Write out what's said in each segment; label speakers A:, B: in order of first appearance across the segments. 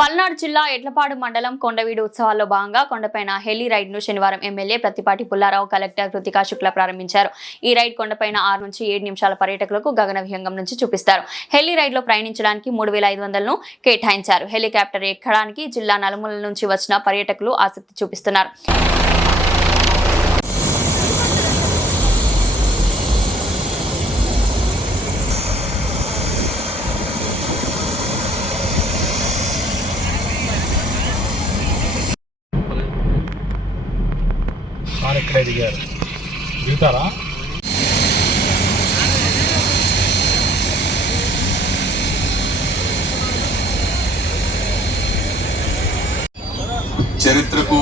A: పల్నాడు జిల్లా ఎడ్లపాడు మండలం కొండవీడు ఉత్సవాల్లో భాగంగా కొండపైన హెలీ రైడ్ను శనివారం ఎమ్మెల్యే ప్రతిపాటి పుల్లారావు కలెక్టర్ కృతికా శుక్ల ప్రారంభించారు. ఈ రైడ్ కొండపైన ఆరు నుంచి ఏడు నిమిషాల పర్యటకులకు గగన విహంగం నుంచి చూపిస్తారు. హెలీ రైడ్లో ప్రయాణించడానికి మూడు వేల ఐదు వందలను కేటాయించారు. హెలికాప్టర్ ఎక్కడానికి జిల్లా నలుమూలల నుంచి వచ్చిన పర్యటకులు ఆసక్తి చూపిస్తున్నారు.
B: కారు దిగారు దిగుతారా?
C: చరిత్రకు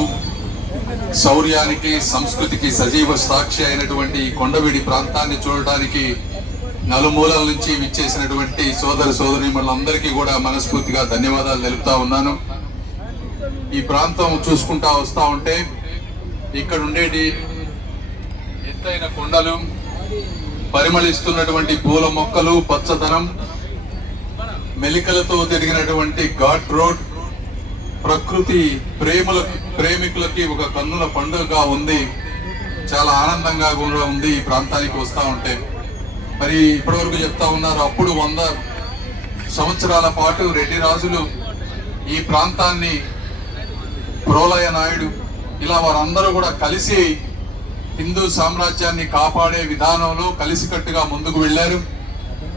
C: శౌర్యానికి సంస్కృతికి సజీవ సాక్షి అయినటువంటి కొండవీడి ప్రాంతాన్ని చూడటానికి నలుమూలల నుంచి విచ్చేసినటువంటి సోదర సోదరీమణులందరికీ కూడా మనస్ఫూర్తిగా ధన్యవాదాలు తెలుపుతా ఉన్నాను. ఈ ప్రాంతం చూసుకుంటా వస్తా ఉంటే ఇక్కడ ఉండేటి ఎత్తైన కొండలు పరిమళిస్తున్నటువంటి పూల మొక్కలు పచ్చదనం మెలికలతో తిరిగినటువంటి ఘాట్ రోడ్ ప్రకృతి ప్రేముల ప్రేమికులకి ఒక కన్నుల పండుగగా ఉంది. చాలా ఆనందంగా కూడా ఉంది ఈ ప్రాంతానికి వస్తూ ఉంటే. మరి ఇప్పటివరకు చెప్తా ఉన్నారు అప్పుడు వంద సంవత్సరాల పాటు రెడ్డి రాజులు ఈ ప్రాంతాన్ని ప్రోలయ నాయుడు ఇలా వారందరూ కూడా కలిసి హిందూ సామ్రాజ్యాన్ని కాపాడే విధానంలో కలిసికట్టుగా ముందుకు వెళ్ళారు.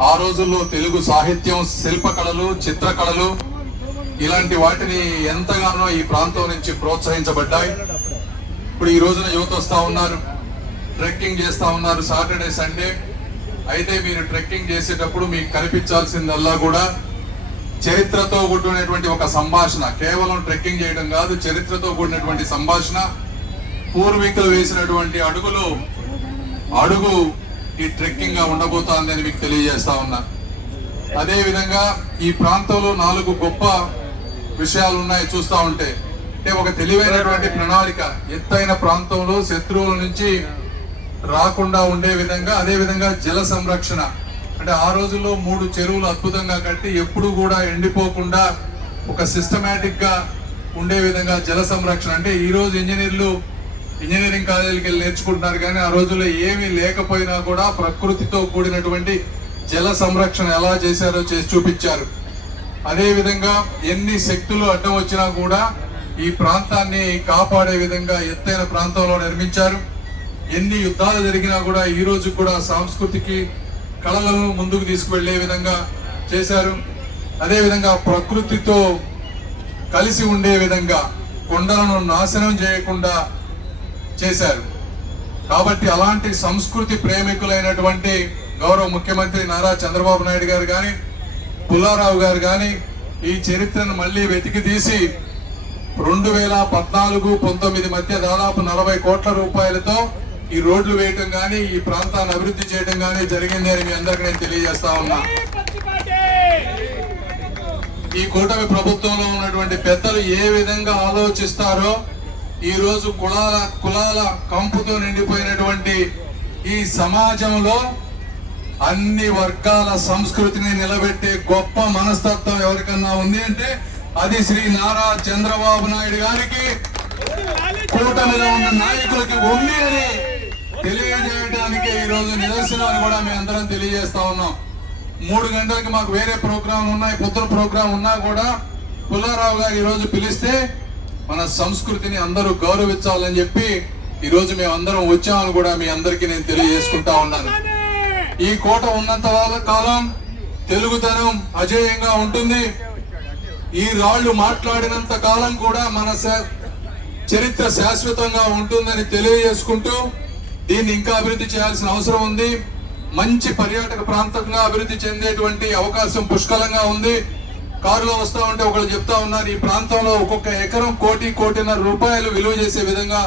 C: ఆ రోజుల్లో తెలుగు సాహిత్యం శిల్పకళలు చిత్రకళలు ఇలాంటి వాటిని ఎంతగానో ఈ ప్రాంతం నుంచి ప్రోత్సహించబడ్డాయి. ఇప్పుడు ఈ రోజున యువత వస్తూ ఉన్నారు ట్రెక్కింగ్ చేస్తూ ఉన్నారు సాటర్డే సండే. అయితే మీరు ట్రెక్కింగ్ చేసేటప్పుడు మీకు కనిపించాల్సిందల్లా కూడా చరిత్రతో కూడినటువంటి ఒక సంభాషణ. కేవలం ట్రెక్కింగ్ చేయడం కాదు చరిత్రతో కూడినటువంటి సంభాషణ. పూర్వీకులు వేసినటువంటి అడుగులు అడుగు ఈ ట్రెక్కింగ్గా ఉండబోతోంది అని మీకు తెలియజేస్తా ఉన్నా. అదే విధంగా ఈ ప్రాంతంలో నాలుగు గొప్ప విషయాలు ఉన్నాయి చూస్తా ఉంటే. అంటే ఒక తెలివైనటువంటి ప్రణాళిక. ఎత్తైన ప్రాంతంలో శత్రువుల నుంచి రాకుండా ఉండే విధంగా అదే విధంగా జల సంరక్షణ. అంటే ఆ రోజుల్లో మూడు చెరువులు అద్భుతంగా కట్టి ఎప్పుడు కూడా ఎండిపోకుండా ఒక సిస్టమేటిక్గా ఉండే విధంగా జల సంరక్షణ. అంటే ఈరోజు ఇంజనీర్లు ఇంజనీరింగ్ కాలేజీకి వెళ్ళి నేర్చుకుంటున్నారు కానీ ఆ రోజుల్లో ఏమీ లేకపోయినా కూడా ప్రకృతితో కూడినటువంటి జల సంరక్షణ ఎలా చేశారో చేసి చూపించారు. అదేవిధంగా ఎన్ని శక్తులు అడ్డం వచ్చినా కూడా ఈ ప్రాంతాన్ని కాపాడే విధంగా ఎత్తైన ప్రాంతంలో నిర్మించారు. ఎన్ని యుద్ధాలు జరిగినా కూడా ఈ రోజు కూడా సాంస్కృతికి కళలను ముందుకు తీసుకువెళ్ళే విధంగా చేశారు. అదేవిధంగా ప్రకృతితో కలిసి ఉండే విధంగా కొండలను నాశనం చేయకుండా చేశారు. కాబట్టి అలాంటి సంస్కృతి ప్రేమికులైనటువంటి గౌరవ ముఖ్యమంత్రి నారా చంద్రబాబు నాయుడు గారు కానీ పుల్లారావు గారు కానీ ఈ చరిత్రను మళ్ళీ వెతికి తీసి రెండు వేల పద్నాలుగు పంతొమ్మిది మధ్య దాదాపు నలభై కోట్ల రూపాయలతో ఈ రోడ్లు వేయటం కానీ ఈ ప్రాంతాన్ని అభివృద్ధి చేయడం కానీ జరిగింది అని మీ అందరికి నేను తెలియజేస్తా ఉన్నా. ఈ కూటమి ప్రభుత్వంలో ఉన్నటువంటి పెద్దలు ఏ విధంగా ఆలోచిస్తారో ఈ రోజు కులాల కులాల కంపుతో నిండిపోయినటువంటి ఈ సమాజంలో అన్ని వర్గాల సంస్కృతిని నిలబెట్టే గొప్ప మనస్తత్వం ఎవరికన్నా ఉంది అంటే అది శ్రీ నారా చంద్రబాబు నాయుడు గారికి కూటమిలో ఉన్న నాయకులకి ఉంది అని తెలియజేయడానికి ఈరోజు రోజు నిదర్శనం అని కూడా మేము అందరం తెలియజేస్తా ఉన్నాం. మూడు గంటలకి మాకు వేరే ప్రోగ్రాం ఉన్నాయి పొద్దున ప్రోగ్రాం ఉన్నా కూడా పుల్లారావు గారు ఈరోజు పిలిస్తే మన సంస్కృతిని అందరూ గౌరవించాలని చెప్పి ఈరోజు మేము అందరం వచ్చామని కూడా మీ అందరికీ నేను తెలియజేసుకుంటా ఉన్నాను. ఈ కోట ఉన్నంత వాళ్ళ కాలం తెలుగుతనం అజేయంగా ఉంటుంది. ఈ రాళ్ళు మాట్లాడినంత కాలం కూడా మన శా- చరిత్ర శాశ్వతంగా ఉంటుందని తెలియజేసుకుంటూ దీన్ని ఇంకా అభివృద్ధి చేయాల్సిన అవసరం ఉంది. మంచి పర్యాటక ప్రాంతంగా అభివృద్ధి చెందేటువంటి అవకాశం పుష్కలంగా ఉంది. కారులో వస్తా ఉంటే ఒకళ్ళు చెప్తా ఉన్నారు ఈ ప్రాంతంలో ఒక్కొక్క ఎకరం కోటి కోటిన్నర రూపాయలు విలువ చేసే విధంగా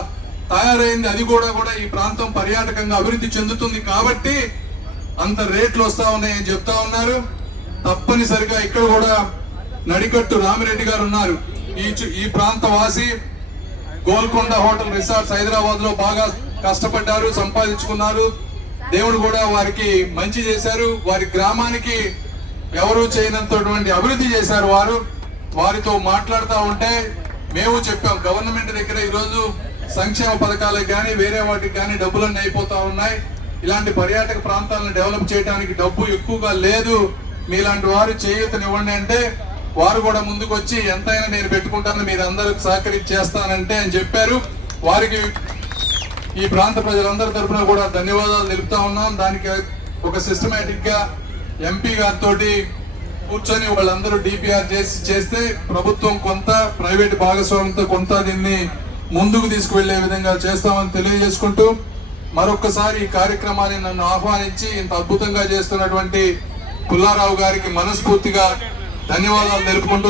C: తయారైంది. అది కూడా కూడా ఈ ప్రాంతం పర్యాటకంగా అభివృద్ధి చెందుతుంది కాబట్టి అంత రేట్లు వస్తా ఉన్నాయని చెప్తా ఉన్నారు. తప్పనిసరిగా ఇక్కడ కూడా నడికట్టు రామిరెడ్డి గారు ఉన్నారు. ఈ ఈ ప్రాంత వాసి గోల్కొండ హోటల్ రిసార్ట్స్ హైదరాబాద్లో బాగా కష్టపడ్డారు సంపాదించుకున్నారు. దేవుడు కూడా వారికి మంచి చేశారు. వారి గ్రామానికి ఎవరు చేయనంతటువంటి అభివృద్ధి చేశారు వారు. వారితో మాట్లాడుతూ ఉంటే మేము చెప్పాం గవర్నమెంట్ దగ్గర ఈరోజు సంక్షేమ పథకాలకు కానీ వేరే వాటికి కానీ డబ్బులన్నీ అయిపోతా ఉన్నాయి. ఇలాంటి పర్యాటక ప్రాంతాలను డెవలప్ చేయడానికి డబ్బు ఎక్కువగా లేదు. మీలాంటి వారు చేయూతనివ్వండి అంటే వారు కూడా ముందుకు వచ్చి ఎంతైనా నేను పెట్టుకుంటాను మీరు అందరూ సహకరించి చేస్తానంటే అని చెప్పారు. వారికి ఈ ప్రాంత ప్రజలందరి తరపున కూడా ధన్యవాదాలు తెలుపుతా ఉన్నాం. దానికి ఒక సిస్టమేటిక్గా ఎంపీ గారితో కూర్చొని వాళ్ళందరూ డిపిఆర్ చేసి చేస్తే ప్రభుత్వం కొంత ప్రైవేట్ భాగస్వామ్యంతో కొంత దీన్ని ముందుకు తీసుకువెళ్ళే విధంగా చేస్తామని తెలియజేసుకుంటూ మరొక్కసారి ఈ కార్యక్రమాన్ని నన్ను ఆహ్వానించి ఇంత అద్భుతంగా చేస్తున్నటువంటి పుల్లారావు గారికి మనస్ఫూర్తిగా ధన్యవాదాలు తెలుపుకుంటూ